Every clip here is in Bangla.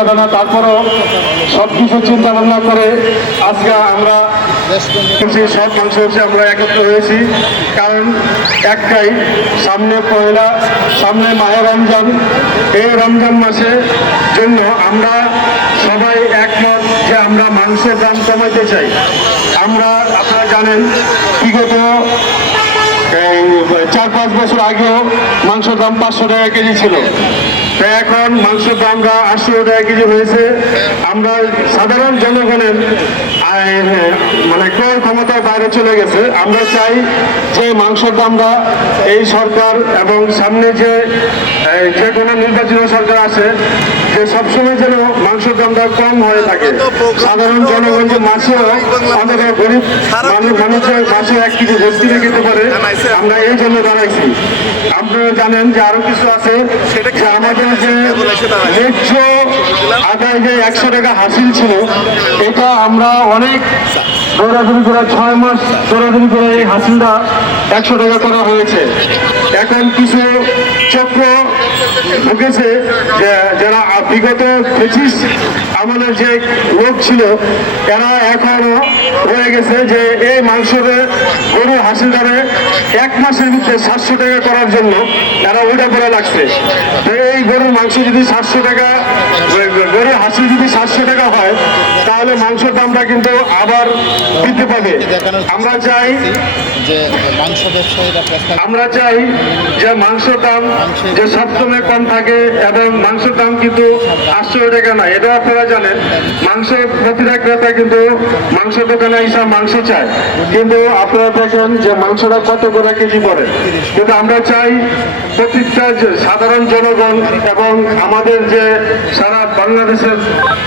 কথা না তারপরও সব কিছু চিন্তা ভাবনা করে আজকে আমরা সব হচ্ছে আমরা একত্র হয়েছি। কারণ একটাই, সামনে পয়লা, সামনে মায়ের রমজান। এই রমজান মাসে জন্য আমরা সবাই একমত যে আমরা মাংসের দাম কমাইতে চাই। আমরা, আপনারা জানেন, বিগত চার পাঁচ বছর আগেও মাংসের দাম পাঁচশো টাকা কেজি ছিল। তাই এখন মাংসের দামটা আটশো টাকা কেজি হয়েছে। আমরা সাধারণ জনগণের মানে ক্ষমতার বাইরে চলে গেছে। আমরা চাই যে মাংসের দামটা এই সরকার এবং সামনে যে যে কোনো নির্বাচনী সরকার আছে যে সবসময় যেন মাংসের দামটা কম হয়ে থাকে। সাধারণ জনগণ যে মাছেও অনেক গরিব মানুষ মানুষের মাছে এক গোস কিনে খেতে পারে আমরা এই জন্য দাঁড়াইছি। আপনারা জানেন যে আরও কিছু আছে যে আমাদের যে ন্যায্য আদায় যে একশো টাকা হাসিল ছিল, এটা আমরা অনেক দৌড়াদৌড়ি করে, ছয় মাস দৌড়াদৌড়ি করে এই হাসিলটা একশো টাকা করা হয়েছে। এখন কিছু চক্র ঢুকেছে যারা বিগত পঁচিশ আমাদের যে লোক ছিল, এরা এখনও হয়ে গেছে যে এই মাংসের গরু হাসিলদারে এক মাসের ভিতরে সাতশো টাকা করার জন্য এরা ওইটা করে লাগছে। তো এই গরুর মাংস যদি সাতশো টাকা গরুর হাসিল যদি সাতশো টাকা হয় তাহলে মাংসের দামটা কিন্তু আবার বৃদ্ধি পাবে। আমরা চাই যে মাংস ব্যবসায়ীরা আমরা চাই যে মাংসের দাম যে সবসময় কম থাকে এবং মাংসের দাম কিন্তু আটশো টাকা না এটা আপনারা জানেন মাংস প্রতিটা ক্রেতা কিন্তু মাংস দোকানে হিসাব মাংস চায়। কিন্তু আপনারা দেখেন যে মাংসটা কত করে কেজি পড়ে। কিন্তু আমরা চাই প্রতিটা যে সাধারণ জনগণ এবং আমাদের যে সারা বাংলাদেশের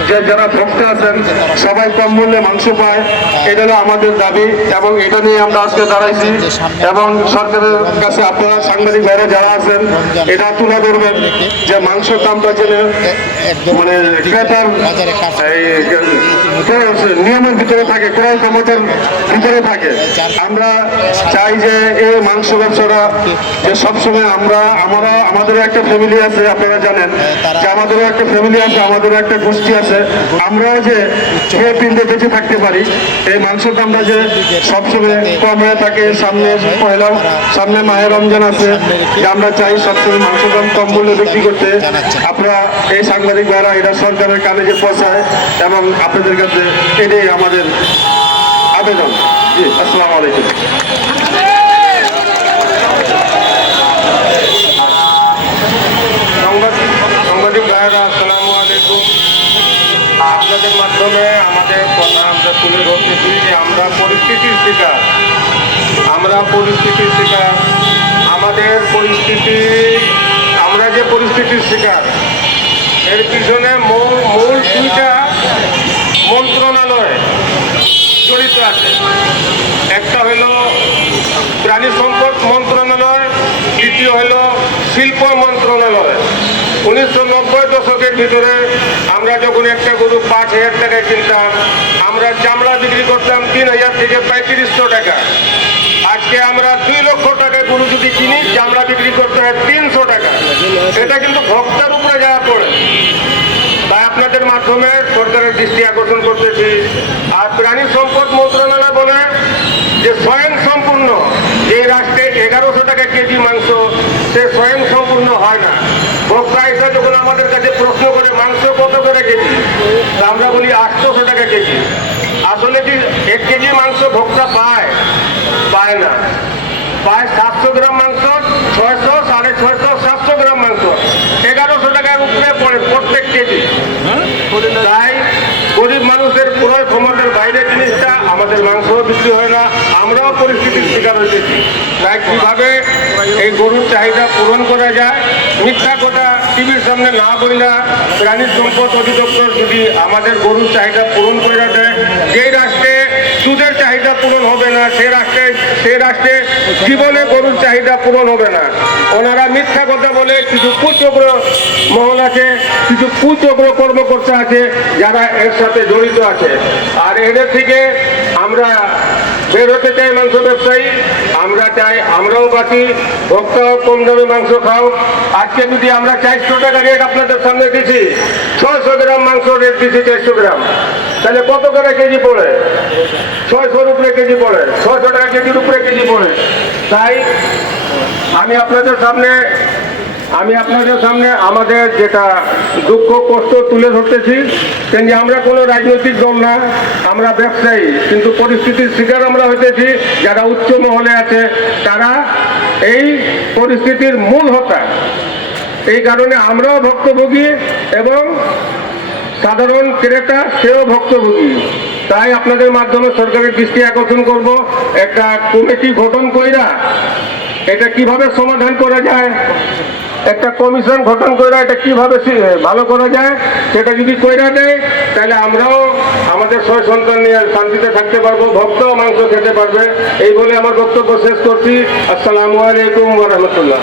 যে যারা ভক্তে আছেন সবাই কম মূল্যে মাংস পায়। এটা হলো আমাদের দাবি এবং এটা নিয়ে আমরা আজকে দাঁড়াইছি এবং সরকারের কাছে আপনারা সাংবাদিক ভাইরা যারা আছেন এটা তুলে ধরবেন যে মাংসের দামটা যেন একদম মানে ক্রেতার নিয়মের ভিতরে থাকে ক্রয় ক্ষমতার ভিতরে থাকে। আমরা চাই যে এই মাংস ব্যবসাটা যে সবসময় আমরা আমরা আমাদের একটা ফ্যামিলি আছে, আপনারা জানেন। যে আমাদেরও একটা ফ্যামিলি আছে, আমাদেরও একটা গোষ্ঠী আছে। আমরাও যে খেয়ে পিনতে বেঁচে থাকতে পারি, এই মাংসের দামটা যে সবসময় কম হয়ে থাকে, সামনে পয়লা, সামনে মায়ের রমজান আছে, যে আমরা চাই সবসময় মাংসের দাম কম মূল্যে বিক্রি করতে। আপনারা এই সাংবাদিক দ্বারা এটা সরকারের কানে যে পৌঁছায় এবং আপনাদের কাছে এটাই আমাদের আবেদন। জি, আসসালামু আলাইকুম। সাংবাদিক মাধ্যমে আমাদের আমরা পরিস্থিতির আমরা পরিস্থিতির আমাদের পরিস্থিতি, আমরা যে পরিস্থিতির শিকার, এর পিছনে মূল মূল দুইটা মন্ত্রণালয় জড়িত আছে একটা হলো প্রাণী সম্পদ মন্ত্রণালয়, দ্বিতীয় হলো শিল্প মন্ত্রণালয়। উনিশশো নব্বই দশকের ভিতরে আমরা যখন একটা গরু পাঁচ হাজার টাকায় কিনতাম, আমরা চামড়া বিক্রি করতাম তিন হাজার থেকে পঁয়ত্রিশশো টাকা। আজকে আমরা দুই লক্ষ টাকা গরু যদি কিনি, চামড়া বিক্রি করতে হয় তিনশো টাকা। এটা কিন্তু ভক্তের উপরে যাওয়া পড়ে, তাই আপনাদের মাধ্যমে সরকারের দৃষ্টি আকর্ষণ করতেছি। আর প্রাণী সম্পদ মন্ত্রণালয় বলে যে স্বয়ং সম্পূর্ণ যে রাষ্ট্রে এগারোশো কেজি মাংস, সে স্বয়ং সম্পূর্ণ হয় না। ভোক্তা হিসেবে যখন আমাদের কাছে প্রশ্ন করে, মাংস কত করে কেজি? আমরা বলি, আটশোশো টাকা কেজি। আসলে কি, এক কেজি মাংস ভোক্তা পায়? পায় না। পায় সাতশো গ্রাম মাংস ছয়শো সাড়ে ছয়শো সাতশো গ্রাম মাংস এগারোশো টাকার উপরে পড়ে প্রত্যেক কেজি তাই গরিব মানুষের ক্রয় ক্ষমতার বাইরে জিনিসটা আমাদের মাংস বিক্রি হয় না, আমরাও পরিস্থিতির শিকার হয়েছি তাই কীভাবে এই গরুর চাহিদা পূরণ করা যায়? মিথ্যা কথা টিভির সামনে না বললা প্রাণী সম্পদ অধিদপ্তর যদি আমাদের গরুর চাহিদা পূরণ করে দেয়, যেই রাষ্ট্রে দুধের চাহিদা পূরণ হবে না, সে রাষ্ট্রে সে রাষ্ট্রে জীবনে গরুর চাহিদা পূরণ হবে না। ওনারা মিথ্যা কথা বলে কিছু কুচক্র মহল আছে, কিছু কুচক্র কর্মকর্তা আছে যারা এর সাথে জড়িত আছে। আর এদের থেকে আমরা বের হতে চাই মাংস ব্যবসায়ী, আমরা চাই, আমরাও বাকি ভক্তরাও কম দামে মাংস খাও। আজকে যদি আমরা চারশো টাকা রেট আপনাদের সামনে দিছি, ছয়শো গ্রাম মাংস রেট দিছি চারশো গ্রাম। তাহলে কত করে কেজি পড়ে? ছয়শোর উপরে কেজি পড়ে। ছয়শো টাকা কেজির উপরে কেজি পড়ে। তাই আমি আপনাদের সামনে আমি আপনাদের সামনে আমাদের যেটা দুঃখ, কষ্ট তুলে ধরতেছি তেমনি আমরা কোনো রাজনৈতিক দল না, আমরা ব্যবসায়ী, কিন্তু পরিস্থিতির শিকার আমরা হইতেছি, যারা উচ্চ মহলে আছে, তারা এই পরিস্থিতির মূল হতা এই কারণে আমরাও ভক্তভোগী এবং সাধারণ ক্রেতা, সেও ভক্তভোগী। তাই আপনাদের মাধ্যমে সরকারের দৃষ্টি আকর্ষণ করব, একটা কমিটি গঠন কইরা এটা কীভাবে সমাধান করা যায় একটা কমিশন গঠন করে এটা কীভাবে ভালো করা যায়, সেটা যদি কইরা দেয়, তাহলে আমরাও আমাদের ছয় সন্তান নিয়ে শান্তিতে থাকতে পারব, ভক্ত মাংস খেতে পারবে। এই বলে আমার বক্তব্য শেষ করছি। আসসালামু আলাইকুম রহমতুল্লাহ।